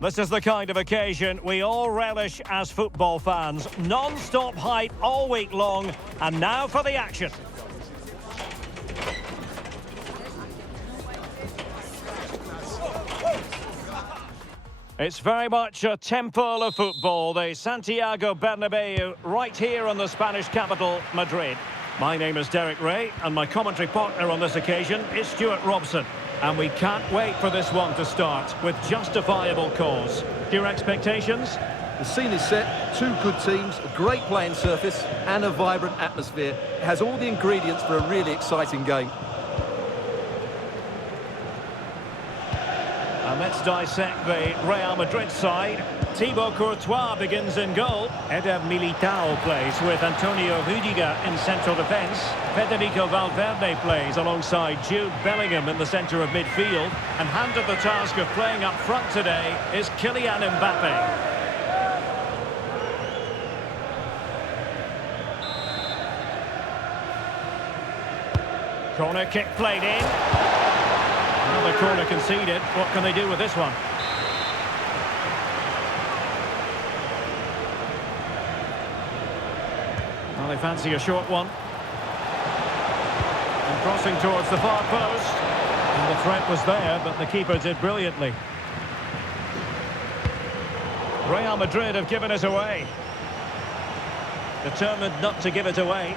This is the kind of occasion we all relish as football fans. Non-stop hype all week long, and now for the action. It's very much a temple of football, the Santiago Bernabeu, right here in the Spanish capital, Madrid. My name is Derek Ray, and my commentary partner on this occasion is Stuart Robson. And we can't wait for this one to start with justifiable cause. Your expectations? The scene is set, two good teams, a great playing surface and a vibrant atmosphere. It has all the ingredients for a really exciting game. And let's dissect the Real Madrid side. Thibaut Courtois begins in goal. Eder Militao plays with Antonio Rudiger in central defence. Federico Valverde plays alongside Jude Bellingham in the centre of midfield. And handed the task of playing up front today is Kylian Mbappe. Corner kick played in. Another corner conceded. What can they do with this one? Well, they fancy a short one. And crossing towards the far post. And the threat was there, but the keeper did brilliantly. Real Madrid have given it away. Determined not to give it away.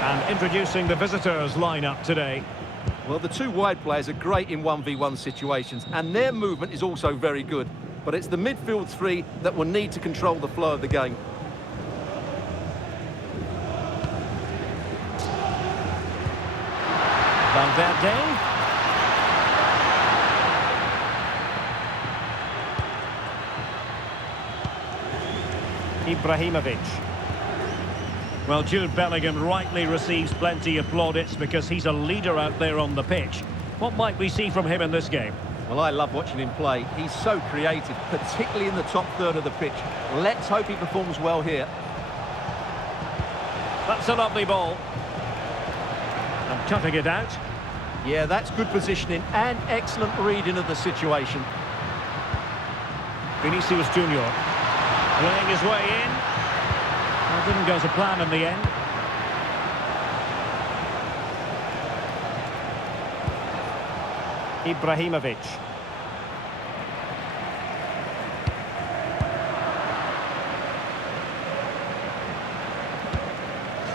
And introducing the visitors lineup today. Well, the two wide players are great in 1v1 situations, and their movement is also very good. But it's the midfield three that will need to control the flow of the game. Valverde. Ibrahimovic. Well, Jude Bellingham rightly receives plenty of plaudits because he's a leader out there on the pitch. What might we see from him in this game? Well, I love watching him play. He's so creative, particularly in the top third of the pitch. Let's hope he performs well here. That's a lovely ball. And cutting it out. Yeah, that's good positioning and excellent reading of the situation. Vinicius Junior playing his way in. Well, didn't go to plan in the end. Ibrahimovic.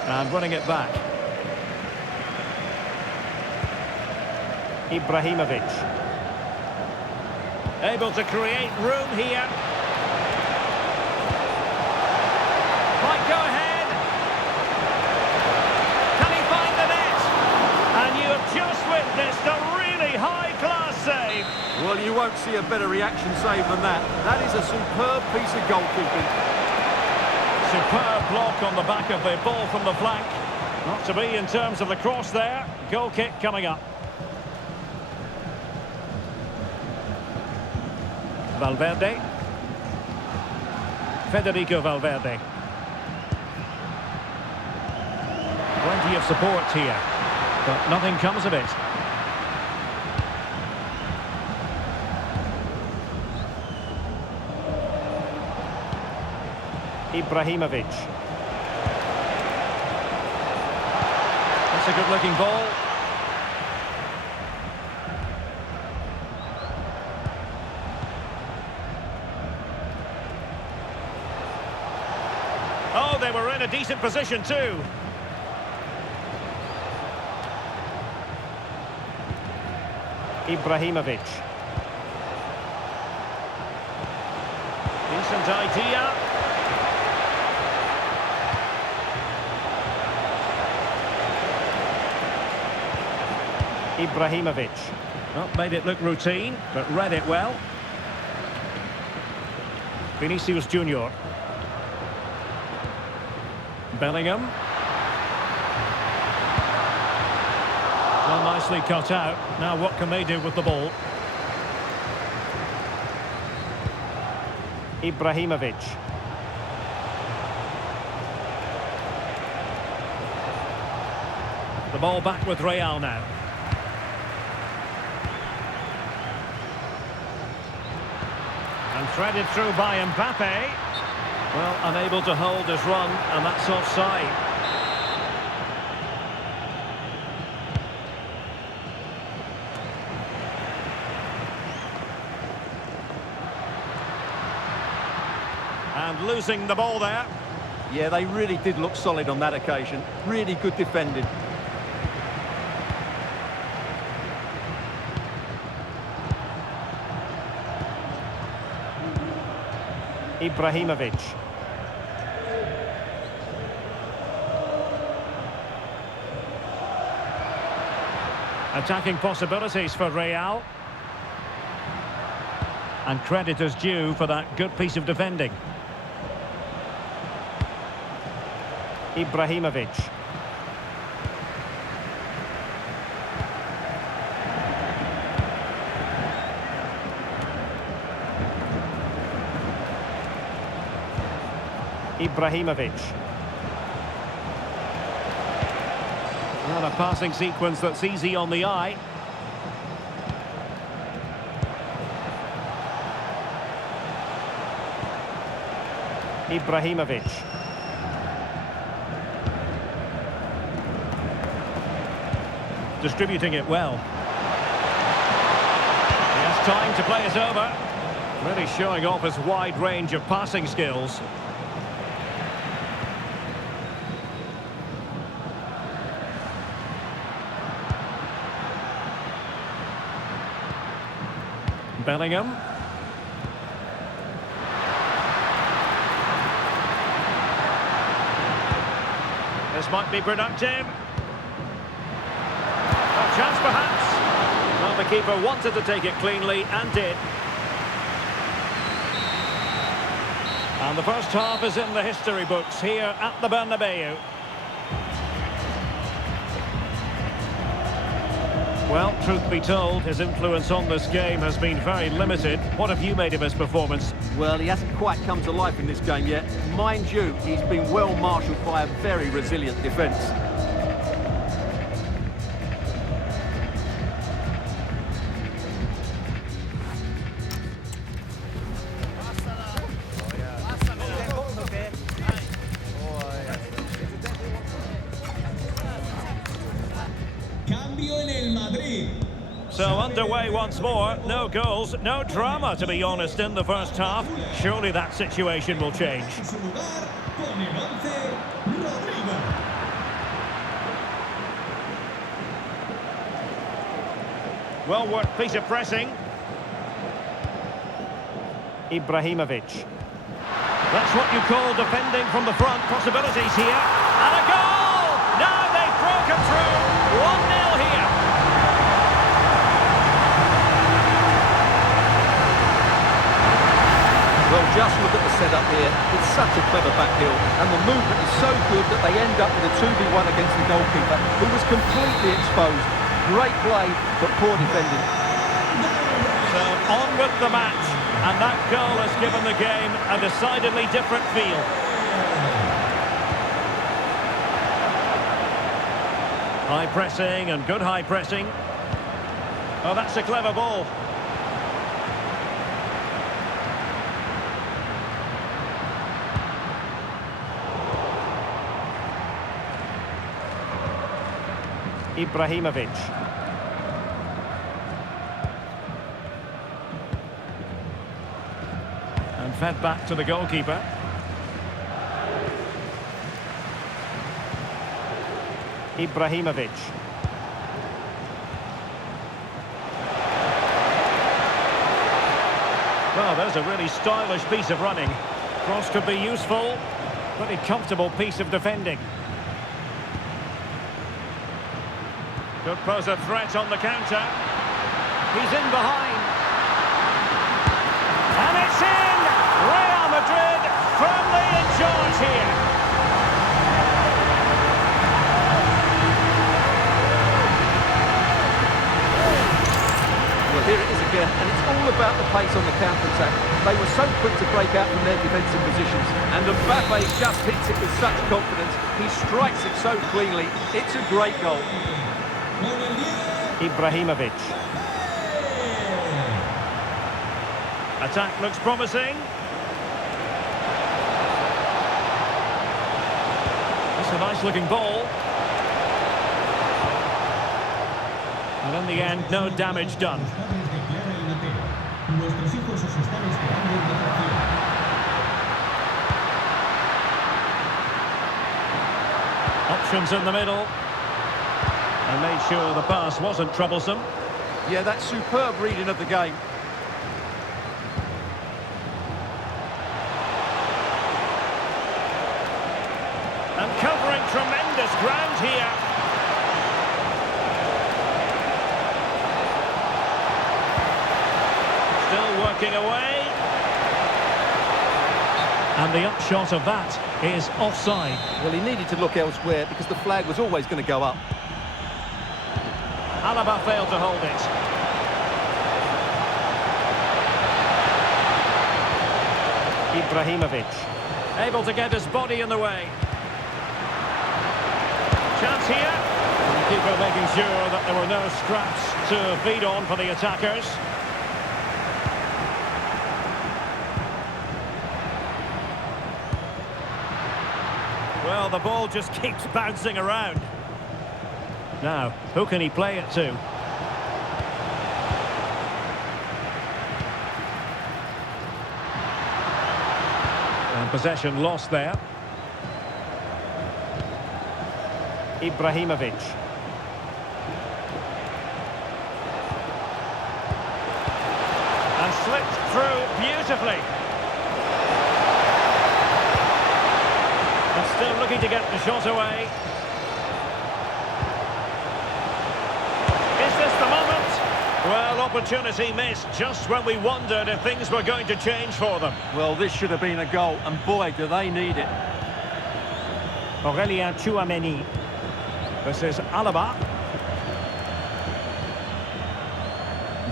And running it back. Ibrahimovic. Able to create room here. Might go ahead. Can he find the net? And you have just witnessed a really high-class save. Well, you won't see a better reaction save than that. That is a superb piece of goalkeeping. Superb block on the back of the ball from the flank. Not to be in terms of the cross there. Goal kick coming up. Valverde. Federico Valverde. Plenty of support here, but nothing comes of it. Ibrahimovic. That's a good-looking ball. Oh, they were in a decent position too. Ibrahimovic. Decent idea. Ibrahimovic. Well, made it look routine, but read it well. Vinicius Junior. Bellingham. Well, nicely cut out. Now what can they do with the ball? Ibrahimovic. The ball back with Real now. And threaded through by Mbappe. Well, unable to hold his run, and that's offside. And losing the ball there. Yeah, they really did look solid on that occasion. Really good defending. Ibrahimovic. Attacking possibilities for Real. And credit is due for that good piece of defending. Ibrahimovic. Ibrahimovic. Well, a passing sequence that's easy on the eye. Ibrahimovic. Distributing it well. He has time to play it over. Really showing off his wide range of passing skills. Bellingham. This might be productive. A chance perhaps. Well, the keeper wanted to take it cleanly and did. And the first half is in the history books here at the Bernabeu. Well, truth be told, his influence on this game has been very limited. What have you made of his performance? Well, he hasn't quite come to life in this game yet. Mind you, he's been well marshalled by a very resilient defence. So underway once more, no goals, no drama to be honest in the first half. Surely that situation will change. Well worked piece of pressing. Ibrahimovic. That's what you call defending from the front. Possibilities here. And a goal! Now they've broken through. 1-0 here. Well, just look at the setup here. It's such a clever back heel, and the movement is so good that they end up with a 2v1 against the goalkeeper, who was completely exposed. Great play, but poor defending. So on with the match, and that goal has given the game a decidedly different feel. High pressing and good high pressing. Oh, that's a clever ball. Ibrahimovic. And fed back to the goalkeeper. Ibrahimovic. Well, there's a really stylish piece of running. Cross could be useful. Pretty comfortable piece of defending. Could pose a threat on the counter. He's in behind. And it's in! Real Madrid firmly in charge here. Well, here it is again, and it's all about the pace on the counter-attack. They were so quick to break out from their defensive positions, and Mbappe just hits it with such confidence. He strikes it so cleanly. It's a great goal. Ibrahimovic. Attack looks promising. It's a nice-looking ball. And in the end, no damage done. Options in the middle. And made sure the pass wasn't troublesome. Yeah, that's superb reading of the game. And covering tremendous ground here. Still working away. And the upshot of that is offside. Well, he needed to look elsewhere because the flag was always going to go up. Alaba failed to hold it. Ibrahimovic, able to get his body in the way. Chance here. The keeper making sure that there were no scraps to feed on for the attackers. Well, the ball just keeps bouncing around. Now, who can he play it to? And possession lost there. Ibrahimovic. And slipped through beautifully. And still looking to get the shot away. Is this the moment? Well, opportunity missed just when we wondered if things were going to change for them. Well, this should have been a goal, and boy, do they need it. Aurelien Tchouameni. This is Alaba.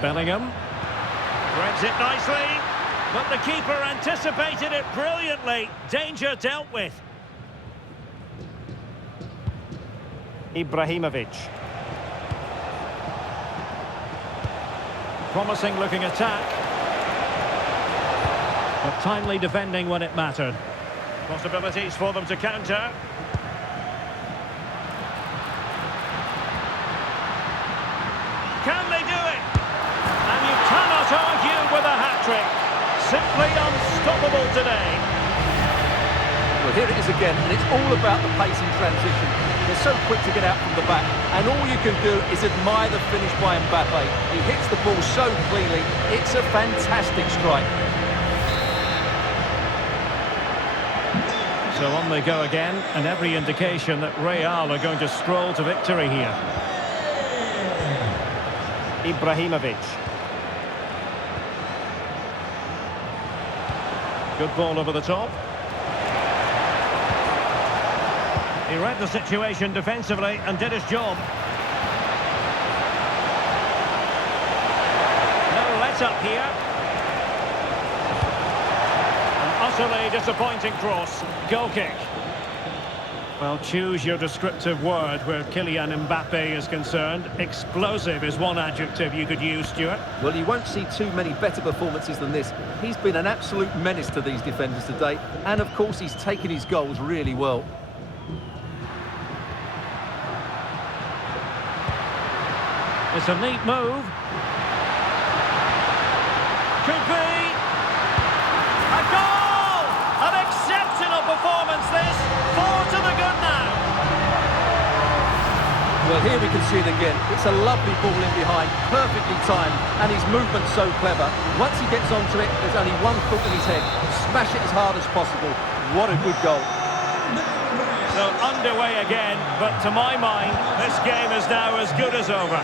Bellingham. Threads it nicely. But the keeper anticipated it brilliantly. Danger dealt with. Ibrahimovic. Promising looking attack. But timely defending when it mattered. Possibilities for them to counter. Can they do it? And you cannot argue with a hat-trick. Simply unstoppable today. Well, here it is again, and it's all about the pace in transition. They're so quick to get out from the back, and all you can do is admire the finish by Mbappe. He hits the ball so cleanly, it's a fantastic strike. So on they go again, and every indication that Real are going to stroll to victory here. Ibrahimovic. Good ball over the top. He read the situation defensively and did his job. No let-up here. An utterly disappointing cross. Goal kick. Well, choose your descriptive word where Kylian Mbappe is concerned. Explosive is one adjective you could use, Stuart. Well, you won't see too many better performances than this. He's been an absolute menace to these defenders today. And, of course, he's taken his goals really well. It's a neat move. Could be a goal! An exceptional performance this. 4 to the good now. Well, here we can see it again. It's a lovely ball in behind, perfectly timed, and his movement's so clever. Once he gets onto it, there's only one thought in his head. Smash it as hard as possible. What a good goal. So underway again, but to my mind, this game is now as good as over.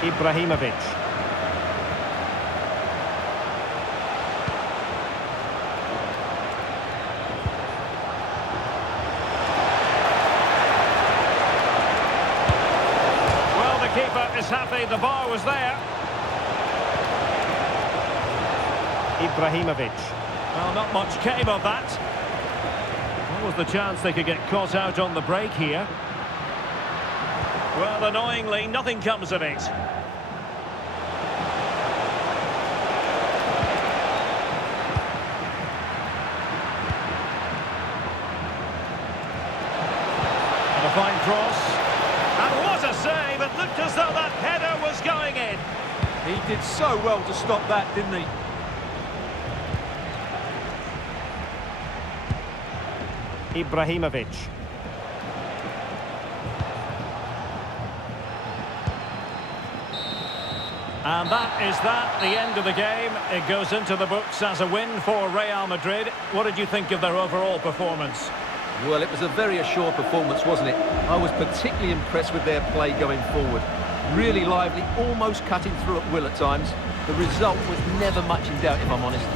Ibrahimovic. Well, the keeper is happy the bar was there. Ibrahimovic. Well, not much came of that. What was the chance they could get caught out on the break here? Well, annoyingly, nothing comes of it. fine cross. And what a save! It looked as though that header was going in. He did so well to stop that, didn't he? Ibrahimovic. And that is the end of the game. It goes into the books as a win for Real Madrid. What did you think of their overall performance? Well, it was a very assured performance, wasn't it? I was particularly impressed with their play going forward. Really lively, almost cutting through at will at times. The result was never much in doubt, if I'm honest.